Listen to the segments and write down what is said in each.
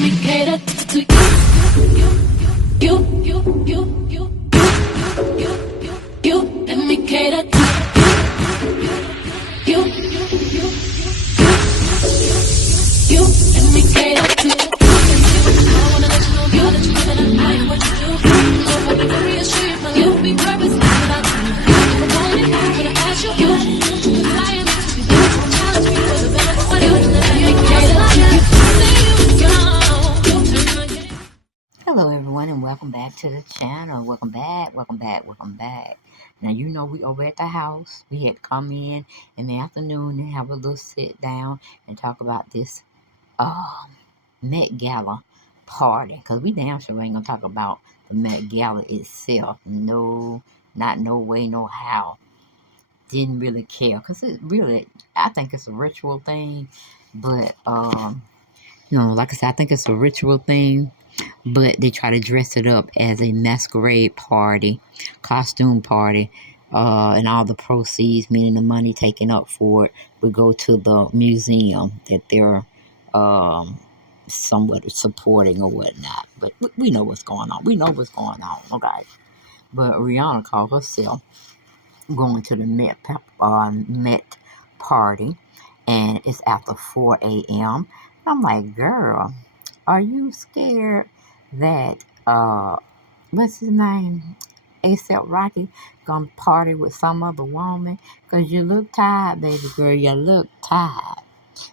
me cater to you. Let me cater to you. Let me cater to you. I wanna let you know, girl, that you know that I like what you do. So if I be curious, treat my life will be purpose. Without you, if I want it, I'm gonna ask you. Cause I am to be there. Challenge me for the better for you. Let me cater to you. Hello everyone and welcome back to the channel. Welcome back. Now you know we over at the house. We had to come in the afternoon and have a little sit down and talk about this Met Gala party. Because we damn sure ain't gonna talk about the Met Gala itself. No, not no way, no how. Didn't really care. Because it really, I think it's a ritual thing. But, like I said, I think it's a ritual thing. But they try to dress it up as a masquerade party, costume party, and all the proceeds, meaning the money taken up for it, would go to the museum that they're somewhat supporting or whatnot. But we know what's going on. We know what's going on, okay? But Rihanna called herself going to the Met party, and it's after 4 a.m. I'm like, girl, are you scared that what's his name, asaprocky, gonna party with some other woman? Cause you look tired, baby girl. You look tired.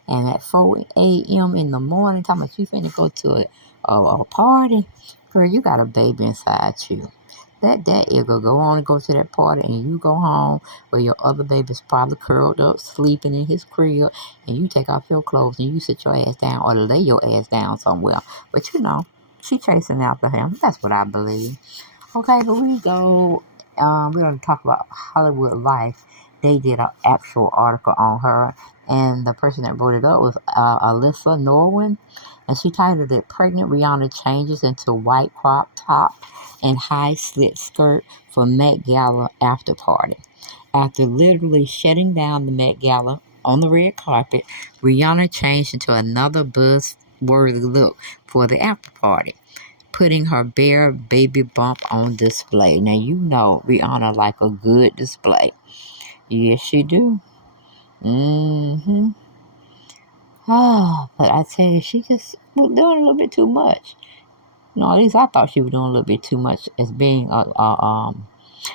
And at 4 a.m. in the morning, talking about you finna go to a party, girl, you got a baby inside you. Let that ego go on and go to that party, and you go home where your other baby's probably curled up, sleeping in his crib, and you take off your clothes and you sit your ass down or lay your ass down somewhere. But you know, she chasing after him. That's what I believe. Okay, but we're going to talk about Hollywood Life. They did an actual article on her, and the person that wrote it up was Alyssa Norwin, and she titled it "Pregnant Rihanna Changes into White Crop Top and High Slit Skirt for Met Gala After Party." After literally shutting down the Met Gala on the red carpet, Rihanna changed into another buzz-worthy look for the after party, putting her bare baby bump on display. Now, you know Rihanna like a good display. Yes, she do. Mm-hmm. Oh, but I tell you, she just was doing a little bit too much. No, at least I thought she was doing a little bit too much as being I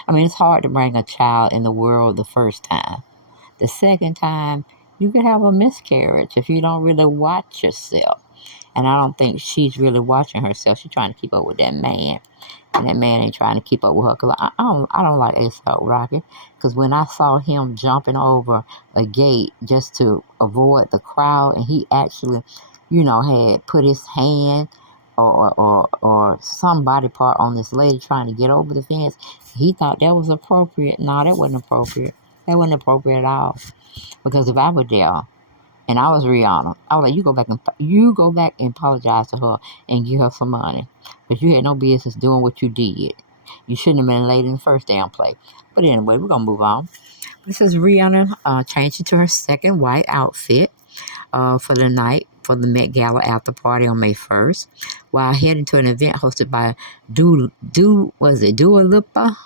mean, it's hard to bring a child in the world the first time. The second time, you could have a miscarriage if you don't really watch yourself. And I don't think she's really watching herself. She's trying to keep up with that man. And that man ain't trying to keep up with her. Because I don't like A$AP Rocky. Because when I saw him jumping over a gate just to avoid the crowd, and he actually, had put his hand or some body part on this lady trying to get over the fence, he thought that was appropriate. No, that wasn't appropriate. That wasn't appropriate at all. Because if I were there, and I was Rihanna, I was like, you go back and apologize to her and give her some money, because you had no business doing what you did. You shouldn't have been late in the first damn play. But anyway, we're gonna move on. This is Rihanna changed into her second white outfit for the night for the Met Gala after party on May 1st, while heading to an event hosted by Dua Lipa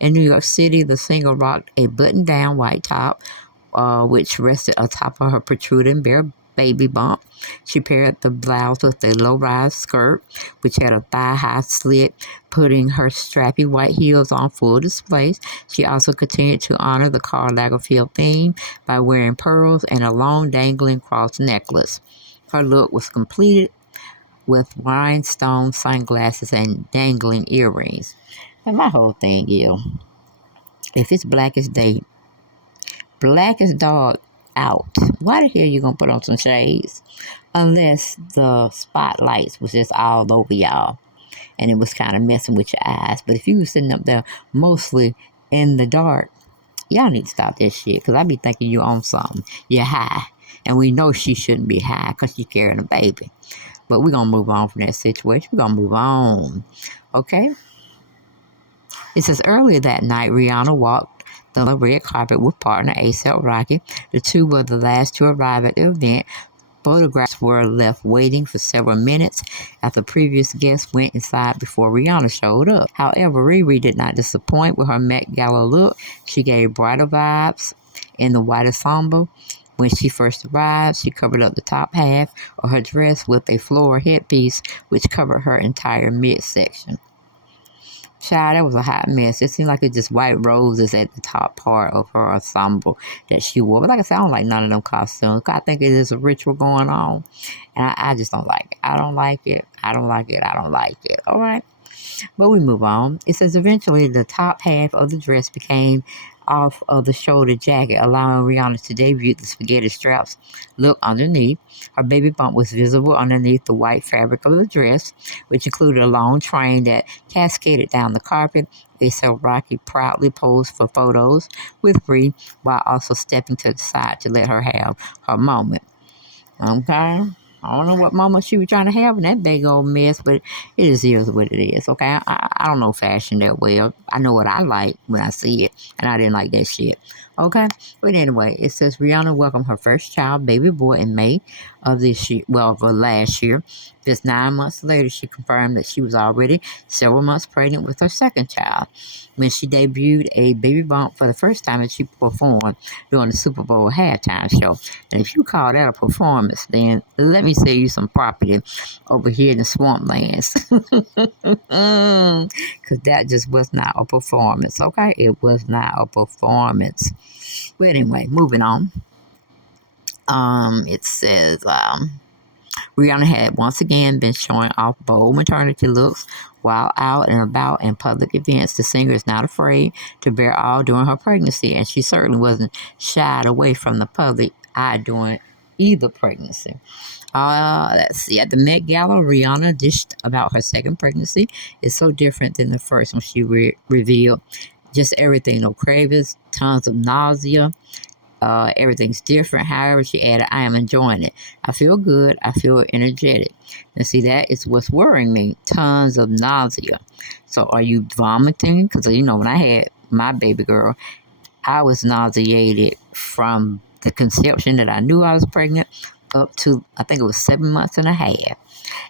in New York City. The singer rocked a button-down white top, which rested atop of her protruding bare baby bump. She paired the blouse with a low-rise skirt, which had a thigh-high slit, putting her strappy white heels on full display. She also continued to honor the Karl Lagerfeld theme by wearing pearls and a long dangling cross necklace. Her look was completed with rhinestone sunglasses and dangling earrings. And my whole thing is, if it's black as day, black as dog out, why the hell you gonna put on some shades? Unless the spotlights was just all over y'all and it was kind of messing with your eyes. But if you was sitting up there mostly in the dark, y'all need to stop that shit, because I be thinking you on something. You're high. And we know she shouldn't be high because she's carrying a baby. But we're going to move on from that situation. We're going to move on. Okay? It says earlier that night, Rihanna walked the red carpet with partner A$AP Rocky. The two were the last to arrive at the event, Photographs were left waiting for several minutes after previous guests went inside before Rihanna showed up. However, Riri did not disappoint with her Met Gala look. She gave brighter vibes in the white ensemble. When she first arrived, she covered up the top half of her dress with a floral headpiece, which covered her entire midsection. Child, that was a hot mess. It seemed like it just white roses at the top part of her ensemble that she wore. But like I said, I don't like none of them costumes. I think it is a ritual going on. And I just don't like it. I don't like it. I don't like it. I don't like it. All right. But we move on. It says eventually the top half of the dress became off of the shoulder jacket, allowing Rihanna to debut the spaghetti straps look underneath. Her baby bump was visible underneath the white fabric of the dress, which included a long train that cascaded down the carpet. Asaprocky proudly posed for photos with Brie while also stepping to the side to let her have her moment. Okay. I don't know what moment she was trying to have in that big old mess, but it is what it is. Okay. I don't know fashion that well. I know what I like when I see it, and I didn't like that shit. Okay. But anyway, it says Rihanna welcomed her first child, baby boy, in May of this year, well, of last year. Just 9 months later, she confirmed that she was already several months pregnant with her second child. When she debuted a baby bump for the first time, and she performed during the Super Bowl halftime show. And if you call that a performance, then let me sell you some property over here in the swamplands. Because that just was not a performance, okay? It was not a performance. But anyway, moving on. It says Rihanna had once again been showing off bold maternity looks while out and about in public events. The singer is not afraid to bear all during her pregnancy, and she certainly wasn't shied away from the public eye during either pregnancy. Let's see. At the Met Gala, Rihanna dished about her second pregnancy. It's so different than the first one. She revealed just everything. No cravings, tons of nausea. Everything's different. However, she added, I am enjoying it. I feel good. I feel energetic. And see, that is what's worrying me. Tons of nausea. So are you vomiting? Because, when I had my baby girl, I was nauseated from the conception that I knew I was pregnant up to, I think it was 7 months and a half.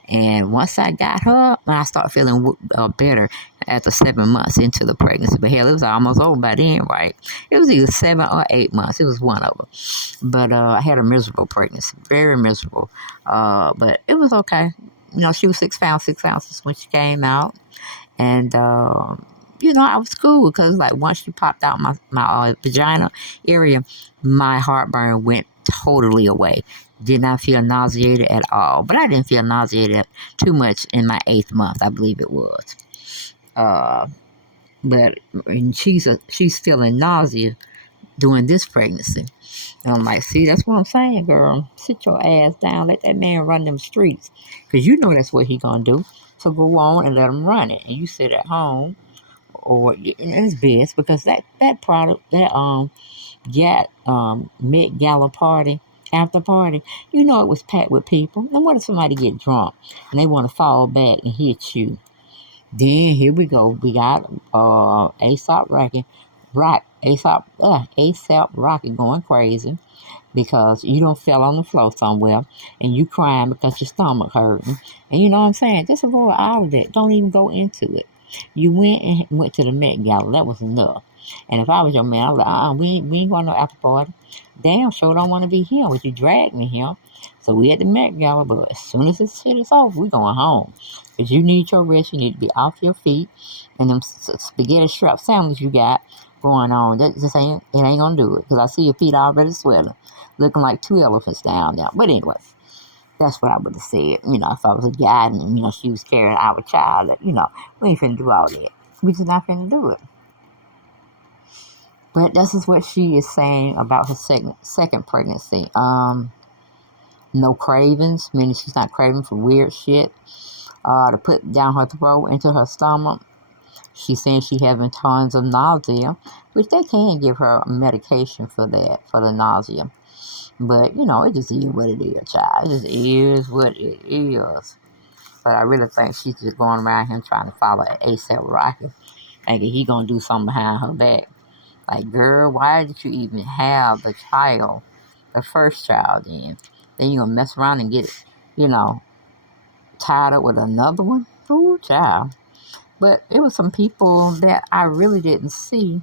And once I got her, I started feeling better after 7 months into the pregnancy. But hell, it was almost over by then, right? It was either 7 or 8 months. It was one of them. But I had a miserable pregnancy, very miserable. But it was okay. She was 6 pounds, 6 ounces when she came out. And, I was cool because, like, once she popped out my vagina area, my heartburn went totally away. Did not feel nauseated at all. But I didn't feel nauseated too much in my 8th month, I believe it was. But she's feeling nausea during this pregnancy. And I'm like, see, that's what I'm saying, girl. Sit your ass down. Let that man run them streets. Because you know that's what he going to do. So go on and let him run it. And you sit at home. Or and it's best because that product, that Met Gala party, after party, it was packed with people. And what if somebody get drunk and they want to fall back and hit you? Then here we go. We got ASAP Rocky going crazy because you don't fell on the floor somewhere and you crying because your stomach hurting. And you know what I'm saying? Just avoid all of that. Don't even go into it. You went to the Met Gala. That was enough. And if I was your man, I was like, we ain't going to no after party. Damn sure don't want to be here. But you dragged me here. So we at the Met Gala, but as soon as this shit is over, we going home. Because you need your rest. You need to be off your feet. And them spaghetti strap sandals you got going on, that just ain't going to do it. Because I see your feet already swelling. Looking like 2 elephants down there. But anyway, that's what I would have said. If I was a guy and, she was carrying our child, that, we ain't finna do all that. We just not finna do it. But this is what she is saying about her second pregnancy. No cravings, meaning she's not craving for weird shit to put down her throat into her stomach. She's saying she having tons of nausea, which they can give her medication for that, for the nausea. But, it just is what it is, child. It just is what it is. But I really think she's just going around here trying to follow A$AP Rocky, thinking he going to do something behind her back. Like, girl, why did you even have the first child then? Then you're gonna mess around and get, you know, tied up with another one. Ooh, child. But it was some people that I really didn't see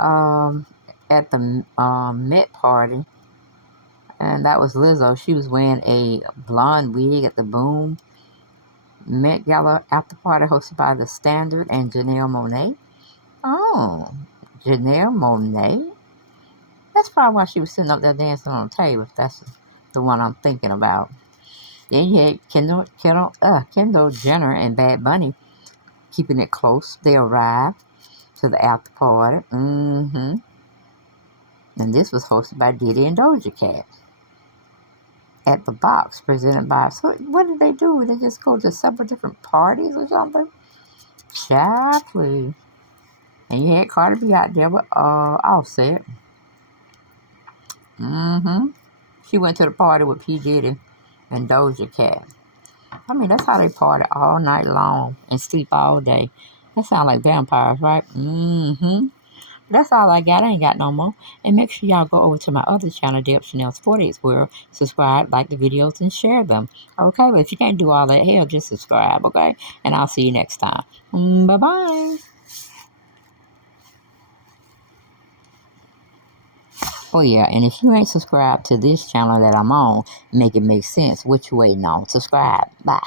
um, at the Met party, and that was Lizzo. She was wearing a blonde wig at the Boom Met Gala after party hosted by The Standard and Janelle Monáe. Oh, Janelle Monáe. That's probably why she was sitting up there dancing on the table. If that's the one I'm thinking about. Then you had Kendall Jenner and Bad Bunny keeping it close. They arrived to the after party. And this was hosted by Diddy and Doja Cat at the box presented by. So what did they do? Did they just go to several different parties or something? Child, please. And you had Cardi B out there with Offset. She went to the party with P. Diddy and Doja Cat. I mean, that's how they party all night long and sleep all day. That sounds like vampires, right? That's all I got. I ain't got no more. And make sure y'all go over to my other channel, Deb Chanel's 48 World. Subscribe, like the videos, and share them. Okay? But if you can't do all that, hell, just subscribe, okay? And I'll see you next time. Bye-bye. Oh, yeah. And if you ain't subscribed to this channel that I'm on, make it make sense. What you waiting on? Subscribe. Bye.